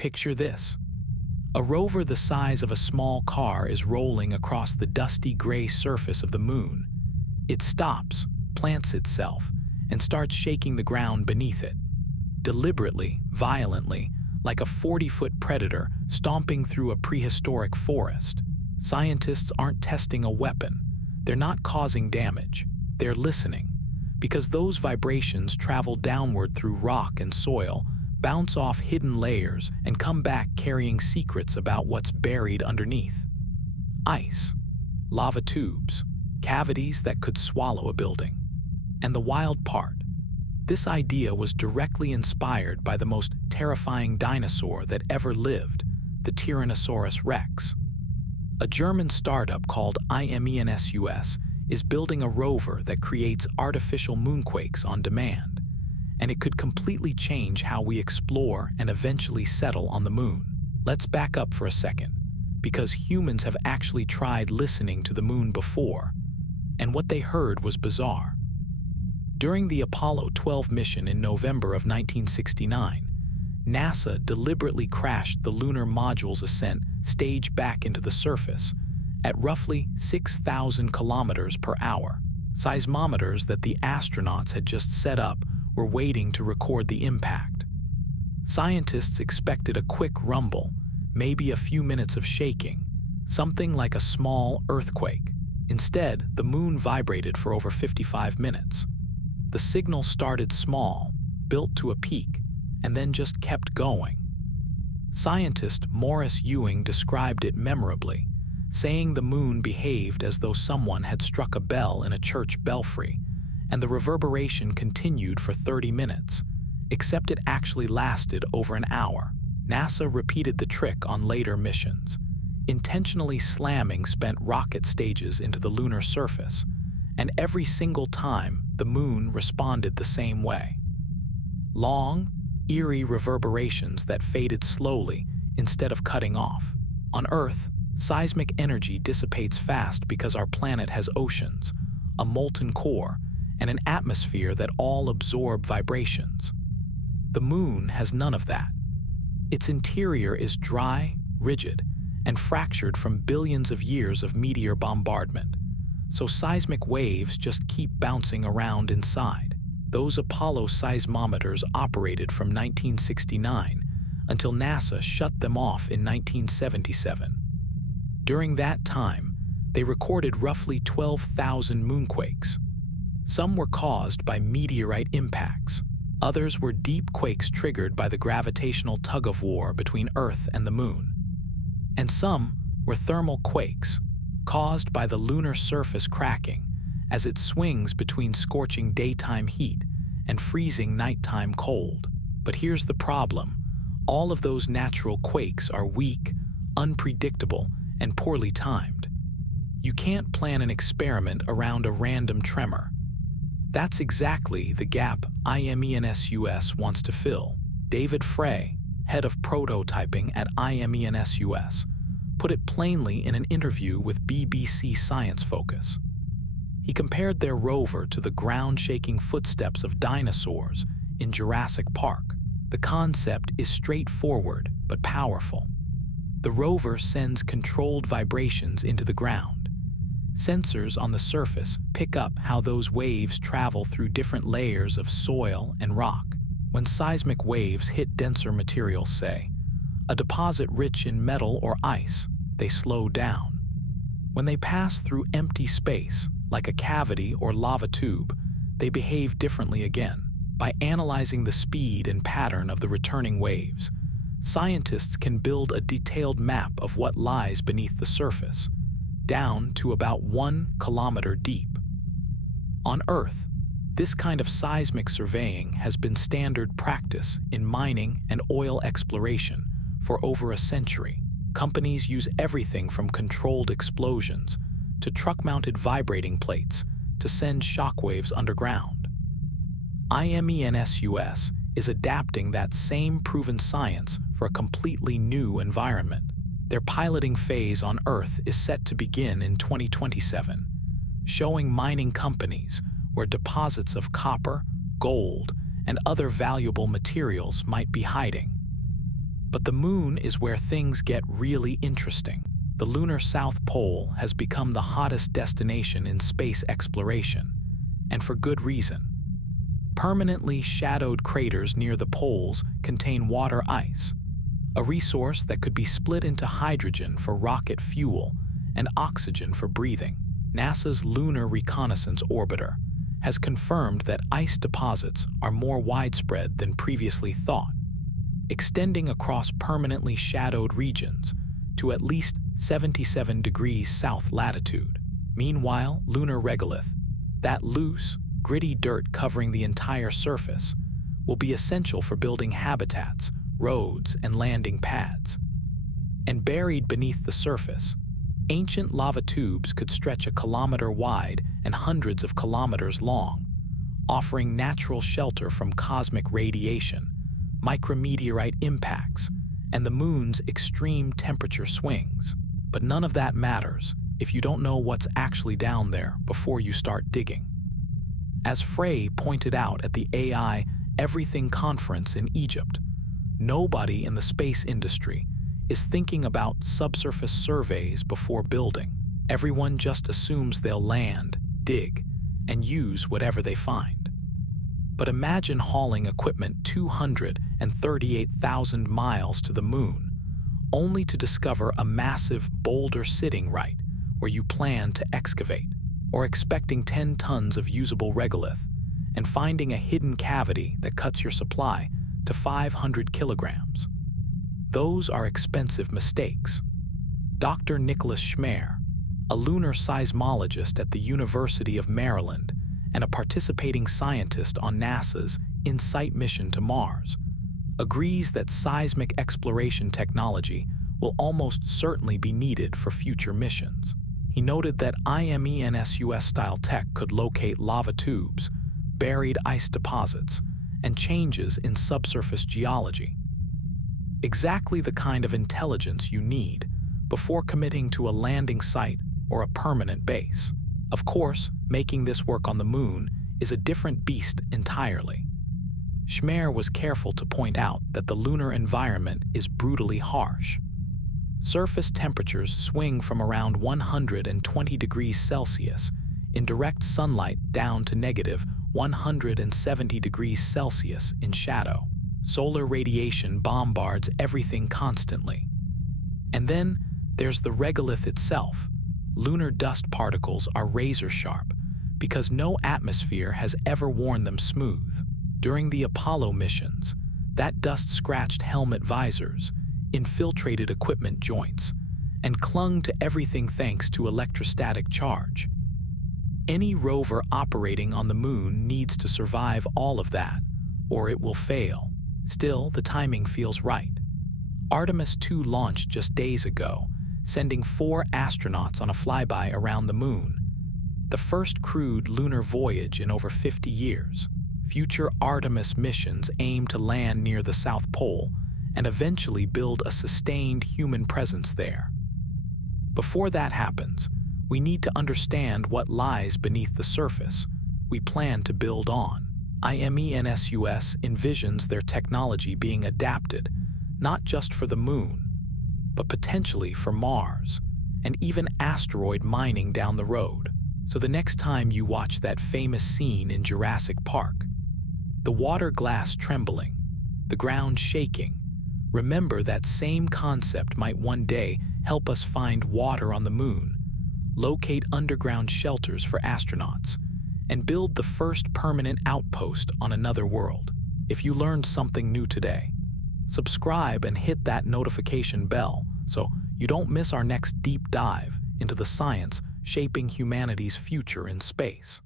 Picture this. A rover the size of a small car is rolling across the dusty gray surface of the moon. It stops, plants itself, and starts shaking the ground beneath it. Deliberately, violently, like a 40-foot predator stomping through a prehistoric forest. Scientists aren't testing a weapon. They're not causing damage. They're listening. Because those vibrations travel downward through rock and soil, bounce off hidden layers, and come back carrying secrets about what's buried underneath. Ice, lava tubes, cavities that could swallow a building. And the wild part, this idea was directly inspired by the most terrifying dinosaur that ever lived, the Tyrannosaurus rex. A German startup called IMENSUS is building a rover that creates artificial moonquakes on demand, and it could completely change how we explore and eventually settle on the moon. Let's back up for a second, because humans have actually tried listening to the moon before, and what they heard was bizarre. During the Apollo 12 mission in November of 1969, NASA deliberately crashed the lunar module's ascent stage back into the surface at roughly 6,000 kilometers per hour. Seismometers that the astronauts had just set up were waiting to record the impact. Scientists expected a quick rumble, maybe a few minutes of shaking, something like a small earthquake. Instead, the moon vibrated for over 55 minutes. The signal started small, built to a peak, and then just kept going. Scientist Morris Ewing described it memorably, saying the moon behaved as though someone had struck a bell in a church belfry, and the reverberation continued for 30 minutes, except it actually lasted over an hour. NASA repeated the trick on later missions, intentionally slamming spent rocket stages into the lunar surface, and every single time the moon responded the same way. Long, eerie reverberations that faded slowly instead of cutting off. On Earth, seismic energy dissipates fast because our planet has oceans, a molten core, and an atmosphere that all absorb vibrations. The moon has none of that. Its interior is dry, rigid, and fractured from billions of years of meteor bombardment, so seismic waves just keep bouncing around inside. Those Apollo seismometers operated from 1969 until NASA shut them off in 1977. During that time, they recorded roughly 12,000 moonquakes. Some were caused by meteorite impacts. Others were deep quakes triggered by the gravitational tug-of-war between Earth and the moon. And some were thermal quakes, caused by the lunar surface cracking as it swings between scorching daytime heat and freezing nighttime cold. But here's the problem. All of those natural quakes are weak, unpredictable, and poorly timed. You can't plan an experiment around a random tremor. That's exactly the gap IMENSUS wants to fill. David Frey, head of prototyping at IMENSUS, put it plainly in an interview with BBC Science Focus. He compared their rover to the ground-shaking footsteps of dinosaurs in Jurassic Park. The concept is straightforward but powerful. The rover sends controlled vibrations into the ground. Sensors on the surface pick up how those waves travel through different layers of soil and rock. When seismic waves hit denser materials, say, a deposit rich in metal or ice, they slow down. When they pass through empty space, like a cavity or lava tube, they behave differently again. By analyzing the speed and pattern of the returning waves, scientists can build a detailed map of what lies beneath the surface, down to about 1 kilometer deep. On Earth, this kind of seismic surveying has been standard practice in mining and oil exploration for over a century. Companies use everything from controlled explosions to truck-mounted vibrating plates to send shockwaves underground. IMENSUS is adapting that same proven science for a completely new environment. Their piloting phase on Earth is set to begin in 2027, showing mining companies where deposits of copper, gold, and other valuable materials might be hiding. But the moon is where things get really interesting. The lunar South Pole has become the hottest destination in space exploration, and for good reason. Permanently shadowed craters near the poles contain water ice, a resource that could be split into hydrogen for rocket fuel and oxygen for breathing. NASA's Lunar Reconnaissance Orbiter has confirmed that ice deposits are more widespread than previously thought, extending across permanently shadowed regions to at least 77 degrees south latitude. Meanwhile, lunar regolith, that loose, gritty dirt covering the entire surface, will be essential for building habitats, roads, and landing pads. And buried beneath the surface, ancient lava tubes could stretch a kilometer wide and hundreds of kilometers long, offering natural shelter from cosmic radiation, micrometeorite impacts, and the moon's extreme temperature swings. But none of that matters if you don't know what's actually down there before you start digging. As Frey pointed out at the AI Everything Conference in Egypt, nobody in the space industry is thinking about subsurface surveys before building. Everyone just assumes they'll land, dig, and use whatever they find. But imagine hauling equipment 238,000 miles to the moon, only to discover a massive boulder sitting right where you plan to excavate, or expecting 10 tons of usable regolith and finding a hidden cavity that cuts your supply to 500 kilograms. Those are expensive mistakes. Dr. Nicholas Schmer, a lunar seismologist at the University of Maryland and a participating scientist on NASA's InSight mission to Mars, agrees that seismic exploration technology will almost certainly be needed for future missions. He noted that IMENSUS-style tech could locate lava tubes, buried ice deposits, and changes in subsurface geology. Exactly the kind of intelligence you need before committing to a landing site or a permanent base. Of course, making this work on the moon is a different beast entirely. Schmer was careful to point out that the lunar environment is brutally harsh. Surface temperatures swing from around 120 degrees Celsius in direct sunlight down to negative 170 degrees Celsius in shadow. Solar radiation bombards everything constantly. And then there's the regolith itself. Lunar dust particles are razor sharp because no atmosphere has ever worn them smooth. During the Apollo missions, that dust scratched helmet visors, infiltrated equipment joints, and clung to everything thanks to electrostatic charge. Any rover operating on the moon needs to survive all of that, or it will fail. Still, the timing feels right. Artemis 2 launched just days ago, sending 4 astronauts on a flyby around the moon, the first crewed lunar voyage in over 50 years. Future Artemis missions aim to land near the South Pole and eventually build a sustained human presence there. Before that happens, we need to understand what lies beneath the surface we plan to build on. IMENSUS envisions their technology being adapted not just for the moon, but potentially for Mars and even asteroid mining down the road. So the next time you watch that famous scene in Jurassic Park, the water glass trembling, the ground shaking, remember that same concept might one day help us find water on the moon, locate underground shelters for astronauts, and build the first permanent outpost on another world. If you learned something new today, subscribe and hit that notification bell so you don't miss our next deep dive into the science shaping humanity's future in space.